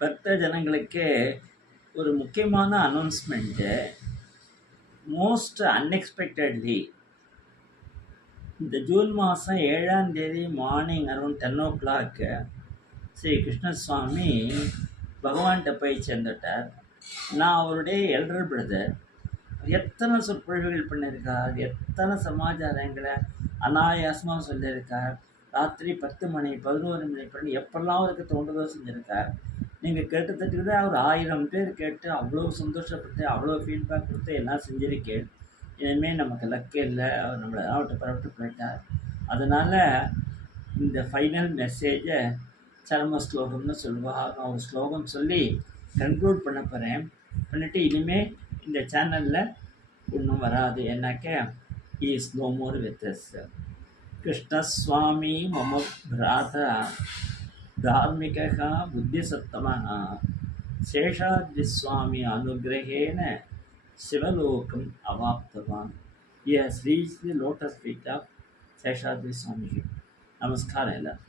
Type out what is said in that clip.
பக்த ஜனங்களுக்கு ஒரு முக்கியமான அனௌன்ஸ்மெண்ட்டு. மோஸ்ட் அன்எக்ஸ்பெக்டட்லி இந்த ஜூன் மாதம் 7ஆம் தேதி morning around 10 o'clock Sri Krishnaswamy பகவான்கிட்ட போய் சேர்ந்துட்டார். நான் அவருடைய எல்டர் பிரதர். எத்தனை சொற்பொழிவுகள் பண்ணியிருக்கார், எத்தனை சமாச்சாரங்களை அனாயாசமாக சொல்லியிருக்கார். ராத்திரி 10 மணி 11 மணி பண்ணி எப்பெல்லாம் அவருக்கு தோன்றதோ செஞ்சுருக்கார். நீங்கள் கேட்டுத்தட்டு அவர் 1000 பேர் கேட்டு அவ்வளோ சந்தோஷப்பட்டு அவ்வளோ ஃபீட்பேக் கொடுத்து எல்லாம் செஞ்சுருக்கேன். இனிமேல் நமக்கு லக்கே இல்லை, அவர் நம்மளை அவர்கிட்ட பரவிட்டு போயிட்டார். அதனால் இந்த ஃபைனல் மெசேஜை சரம ஸ்லோகம்னு சொல்லுவாங்க. நான் ஒரு ஸ்லோகம் சொல்லி கன்க்ளூட் பண்ண போகிறேன். பண்ணிவிட்டு இனிமேல் இந்த சேனலில் ஒன்றும் வராது. ஏன்னாக்க is no more with us. Krishnaswami மம பிராதா தார்மிகः புத்திசத்தமः சேஷாத்ரிஸ்வாமி அனுகிரகேன சிவலோகம் அவாப்தவான். He has reached the lotus feet of Seshadri Swamiji. நமஸ்காரம் எல்லாரும்.